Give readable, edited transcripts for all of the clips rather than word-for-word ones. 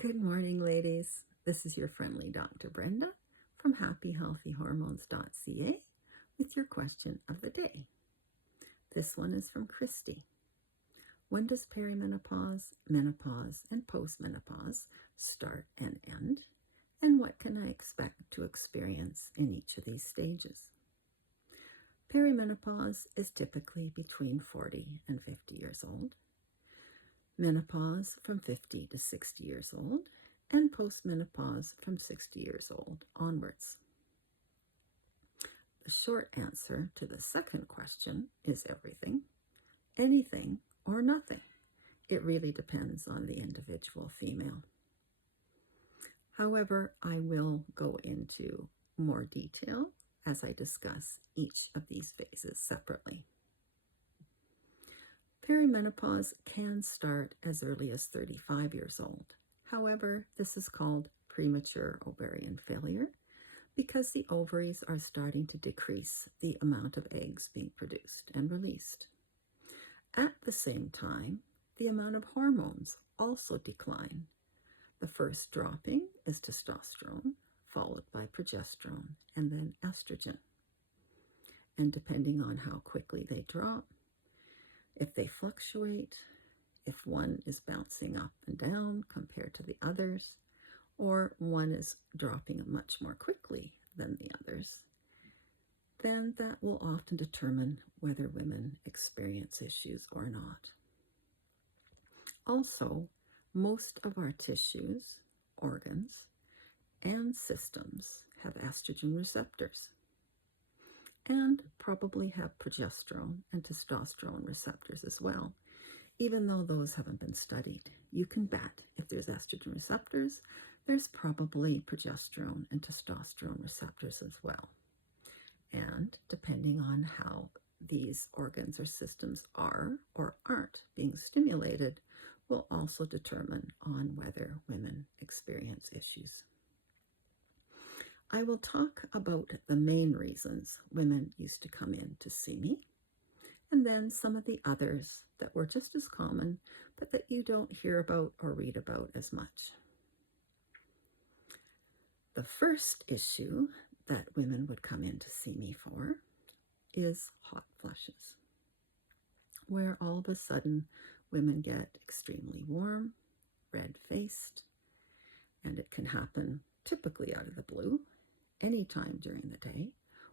Good morning, ladies. This is your friendly Dr. Brenda from happyhealthyhormones.ca with your question of the day. This one is from Christy. When does perimenopause, menopause, and postmenopause start and end? And what can I expect to experience in each of these stages? Perimenopause is typically between 40 and 50 years old. Menopause from 50 to 60 years old, and postmenopause from 60 years old onwards. The short answer to the second question is everything, anything, or nothing. It really depends on the individual female. However, I will go into more detail as I discuss each of these phases separately. Perimenopause can start as early as 35 years old. However, this is called premature ovarian failure because the ovaries are starting to decrease the amount of eggs being produced and released. At the same time, the amount of hormones also decline. The first dropping is testosterone, followed by progesterone, and then estrogen. And depending on how quickly they drop, if they fluctuate, if one is bouncing up and down compared to the others, or one is dropping much more quickly than the others, then that will often determine whether women experience issues or not. Also, most of our tissues, organs, and systems have estrogen receptors, and probably have progesterone and testosterone receptors as well, even though those haven't been studied. You can bet if there's estrogen receptors, there's probably progesterone and testosterone receptors as well. And depending on how these organs or systems are or aren't being stimulated will also determine on whether women experience issues. I will talk about the main reasons women used to come in to see me, and then some of the others that were just as common, but that you don't hear about or read about as much. The first issue that women would come in to see me for is hot flushes, where all of a sudden women get extremely warm, red-faced, and it can happen typically out of the blue, anytime during the day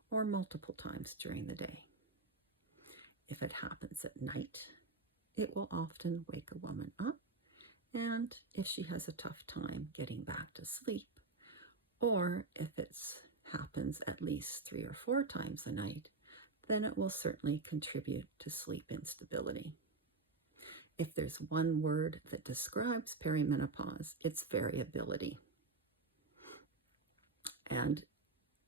or multiple times during the day. If it happens at night, it will often wake a woman up, and if she has a tough time getting back to sleep, or if it happens at least 3 or 4 times a night, then it will certainly contribute to sleep instability. If there's one word that describes perimenopause, it's variability. And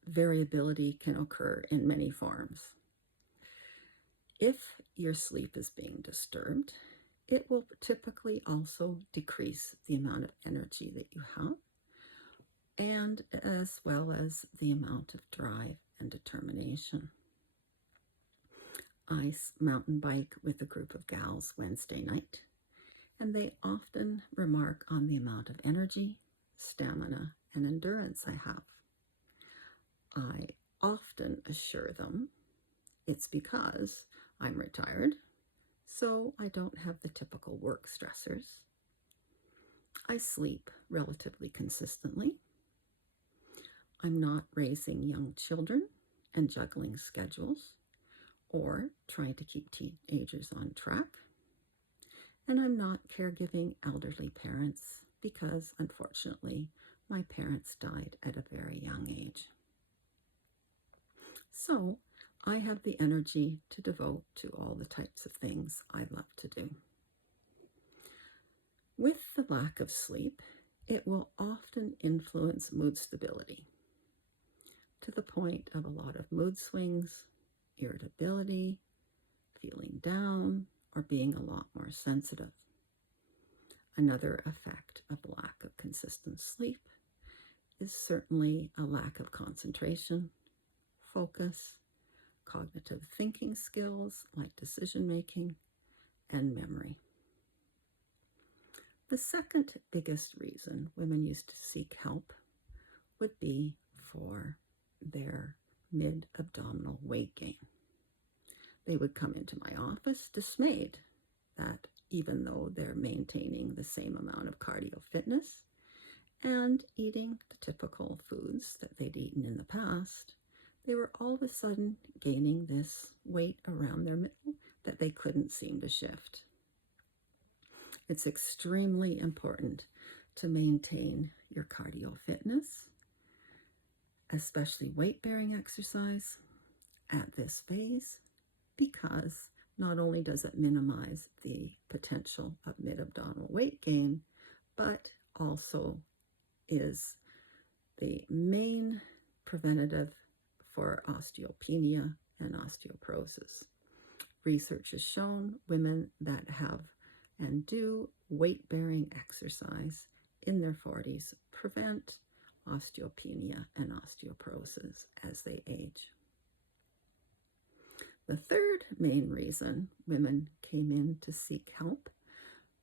variability can occur in many forms. If your sleep is being disturbed, it will typically also decrease the amount of energy that you have, and as well as the amount of drive and determination. I mountain bike with a group of gals Wednesday night, and they often remark on the amount of energy, stamina, and endurance I have. I often assure them it's because I'm retired, so I don't have the typical work stressors. I sleep relatively consistently. I'm not raising young children and juggling schedules or trying to keep teenagers on track. And I'm not caregiving elderly parents because, unfortunately, my parents died at a very young age. So I have the energy to devote to all the types of things I love to do. With the lack of sleep, it will often influence mood stability to the point of a lot of mood swings, irritability, feeling down, or being a lot more sensitive. Another effect of lack of consistent sleep is certainly a lack of concentration, focus, cognitive thinking skills like decision making, and memory. The second biggest reason women used to seek help would be for their mid-abdominal weight gain. They would come into my office dismayed that even though they're maintaining the same amount of cardio fitness and eating the typical foods that they'd eaten in the past, they were all of a sudden gaining this weight around their middle that they couldn't seem to shift. It's extremely important to maintain your cardio fitness, especially weight-bearing exercise at this phase, because not only does it minimize the potential of mid-abdominal weight gain, but also is the main preventative for osteopenia and osteoporosis. Research has shown women that have and do weight-bearing exercise in their 40s prevent osteopenia and osteoporosis as they age. The third main reason women came in to seek help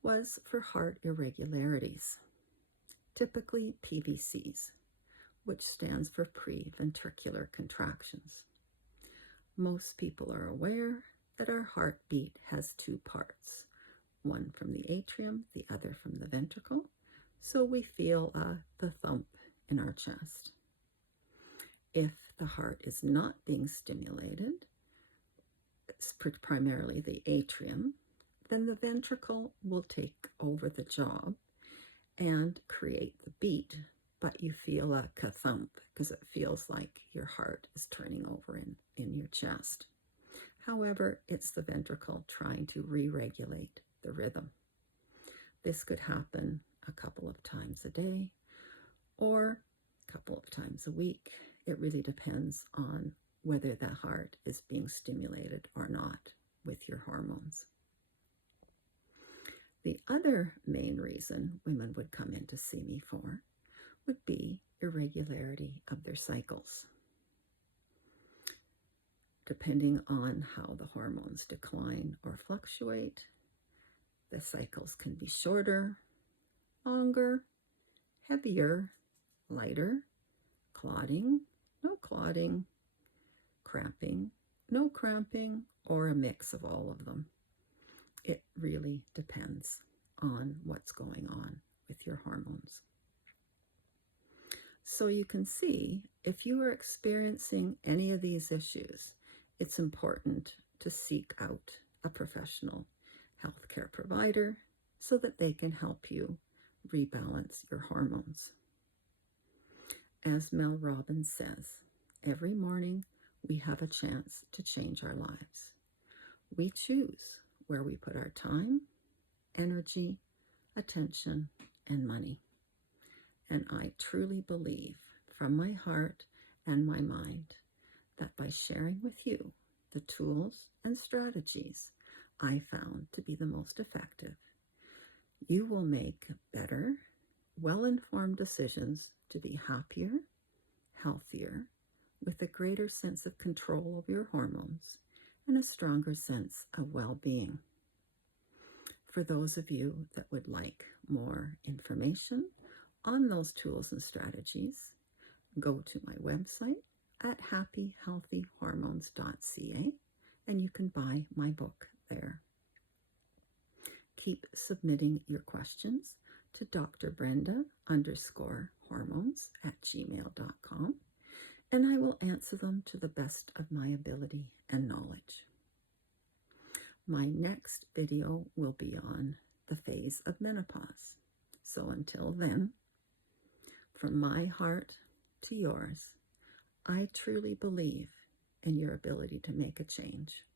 was for heart irregularities, typically PVCs, which stands for preventricular contractions. Most people are aware that our heartbeat has two parts, one from the atrium, the other from the ventricle, so we feel the thump in our chest. If the heart is not being stimulated, it's primarily the atrium, then the ventricle will take over the job and create the beat, but you feel a ka-thump because it feels like your heart is turning over in your chest. However, it's the ventricle trying to re-regulate the rhythm. This could happen a couple of times a day or a couple of times a week. It really depends on whether the heart is being stimulated or not with your hormones. The other main reason women would come in to see me for would be irregularity of their cycles. Depending on how the hormones decline or fluctuate, the cycles can be shorter, longer, heavier, lighter, clotting, no clotting, cramping, no cramping, or a mix of all of them. It really depends on what's going on with your hormones. So you can see, if you are experiencing any of these issues, it's important to seek out a professional healthcare provider so that they can help you rebalance your hormones. As Mel Robbins says, every morning we have a chance to change our lives. We choose where we put our time, energy, attention, and money. And I truly believe from my heart and my mind that by sharing with you the tools and strategies I found to be the most effective, you will make better, well-informed decisions to be happier, healthier, with a greater sense of control of your hormones and a stronger sense of well-being. For those of you that would like more information on those tools and strategies, go to my website at happyhealthyhormones.ca and you can buy my book there. Keep submitting your questions to drbrenda_hormones@gmail.com and I will answer them to the best of my ability and knowledge. My next video will be on the phase of menopause. So until then, from my heart to yours, I truly believe in your ability to make a change.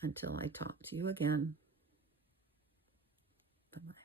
Until I talk to you again, bye-bye.